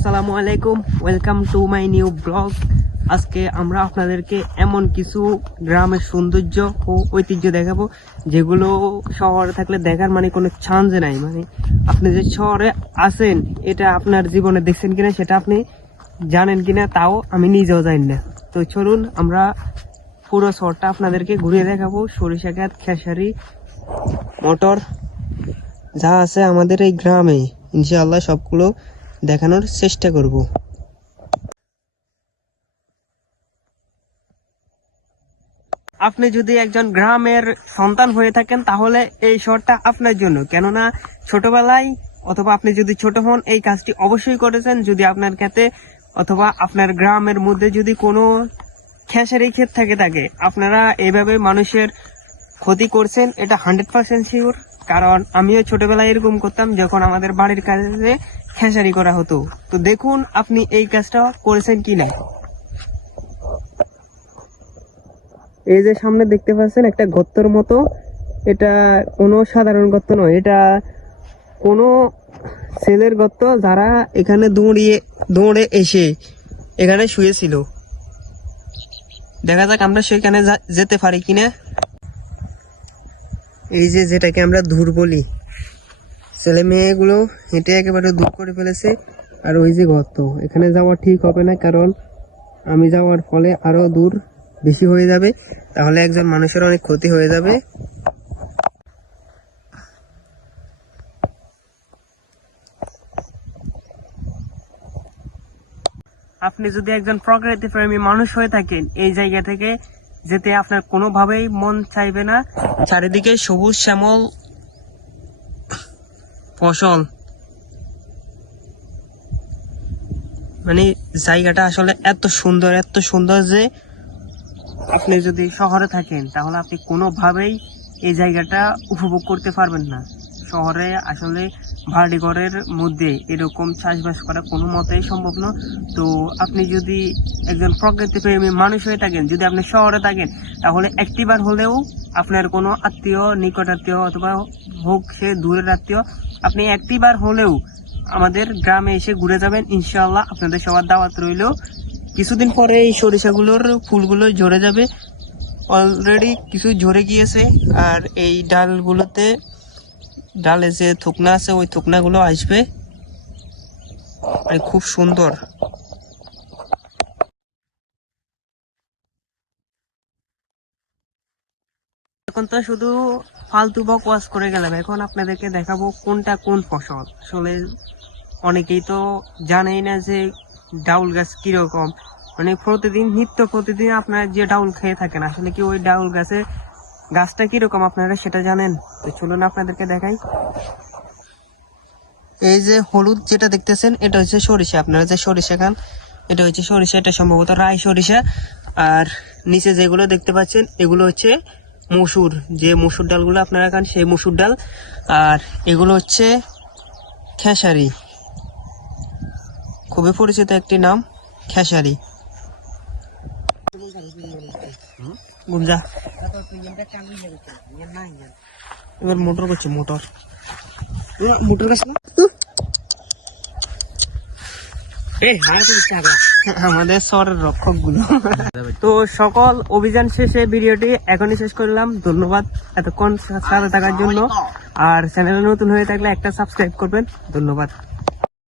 আসসালামু আলাইকুম, welcome to my new blog. আজকে আমরা আপনাদেরকে এমন কিছু গ্রামের সৌন্দর্য ও ঐতিহ্য দেখাবো যেগুলো শহরে থাকলে দেখার মানে কোনো চান্স নাই। মানে আপনি যে শহরে আছেন এটা আপনার জীবনে দেখছেন কিনা সেটা আপনি জানেন কিনা তাও আমি নিজেও জানি না। তো চলুন আমরা পুরো শহরটা আপনাদেরকে ঘুরিয়ে দেখাবো। সরিষা ক্ষেত, খেসারি, মোটর যা আছে আমাদের এই গ্রামে ইনশাআল্লাহ সবগুলো দেখানোর চেষ্টা করব। আপনি যদি একজন গ্রামের সন্তান হয়ে থাকেন তাহলে এই শহরটা আপনার জন্য, কেননা ছোটবেলায় অথবা আপনি যদি ছোট হন এই কাজটি অবশ্যই করেছেন। যদি আপনার ক্ষেতে অথবা আপনার গ্রামের মধ্যে যদি কোনো খেসারি ক্ষেত থাকে আপনারা এইভাবে মানুষের ক্ষতি করছেন, এটা 100% শিওর। কারণ আমিও ছোটবেলায় এরকম করতাম যখন আমাদের বাড়ির কাছে খেসারি করা হতো। তো দেখুন আপনি এই কাজটা করেছেন কিনা। এই যে সামনে দেখতে পাচ্ছেন একটা গর্তর মতো, এটা কোনো সাধারণ গর্ত নয়, এটা কোনো ছেলের গর্ত যারা এখানে দৌড়ে এসে এখানে শুয়েছিল। দেখা যাক আমরা সেখানে যেতে পারি কিনা। এই যে যেটাকে আমরা দূর বলি, ছেলে মেয়েগুলো হেঁটে একেবারে দূর করে ফেলেছে। আর ওই যে গর্ত, এখানে যাওয়া ঠিক হবে না, কারণ আমি যাওয়ার ফলে আরো দূর বেশি হয়ে যাবে, তাহলে একজন মানুষের অনেক ক্ষতি হয়ে যাবে। আপনি যদি একজন প্রকৃতি প্রেমী মানুষ হয়ে থাকেন এই জায়গা থেকে যেতে আপনার কোনোভাবেই মন চাইবে না। চারিদিকে সবুজ শ্যামল ফসল, মানে জায়গাটা আসলে এত সুন্দর যে আপনি যদি শহরে থাকেন তাহলে আপনি কোনোভাবেই এই জায়গাটা উপভোগ করতে পারবেন না। শহরে আসলে ভাড়ি ঘরের মধ্যে এরকম চাষবাস করা কোনো মতেই সম্ভব না। তো আপনি যদি একজন প্রকৃতি প্রেমী মানুষ হয়ে থাকেন, যদি আপনি শহরে থাকেন, তাহলে একটিবার হলেও আপনার কোনো আত্মীয়, নিকট আত্মীয় অথবা হোক সে দূরের আত্মীয়, আপনি একটিবার হলেও আমাদের গ্রামে এসে ঘুরে যাবেন ইনশাআল্লাহ। আপনাদের সবার দাওয়াত রইল। কিছুদিন পরে এই সরিষাগুলোর ফুলগুলো ঝরে যাবে, অলরেডি কিছু ঝরে গিয়েছে। আর এই ডালে যে থুকনা আছে ওই থুকনাগুলো আসবে, খুব সুন্দর। এখন তো শুধু ফালতু বক ওয়াজ করে গেলাম, এখন আপনাদেরকে দেখাবো কোনটা কোন ফসল। আসলে অনেকেই তো জানেই না যে ডাউল গাছ কিরকম, মানে নিত্য প্রতিদিন আপনারা যে ডাউল খেয়ে থাকেন, আসলে কি ওই ডাউল গাছটা কিরকম আপনারা সেটা জানেন? তো চলুন আপনাদেরকে দেখাই। এই যে হলুদ যেটা দেখতেছেন এটা হচ্ছে সরিষা। আপনারা যে সরিষা খান এটা হচ্ছে সরিষা, এটা সম্ভবত রাই সরিষা। আর নিচে যেগুলো দেখতে পাচ্ছেন এগুলো হচ্ছে মসুর, যে মসুর ডালগুলো আপনারা খান সেই মসুর ডাল। আর এগুলো হচ্ছে খেসারি, খুবই পরিচিত একটি নাম খেসারি। এবার মোটর করছে, মোটর আমাদের শহরের রক্ষক গুলো। তো সকল অভিযান শেষে ভিডিওটি এখনই শেষ করলাম। ধন্যবাদ এতক্ষণ সাথে থাকার জন্য। আর চ্যানেলে নতুন হয়ে থাকলে একটা সাবস্ক্রাইব করবেন। ধন্যবাদ।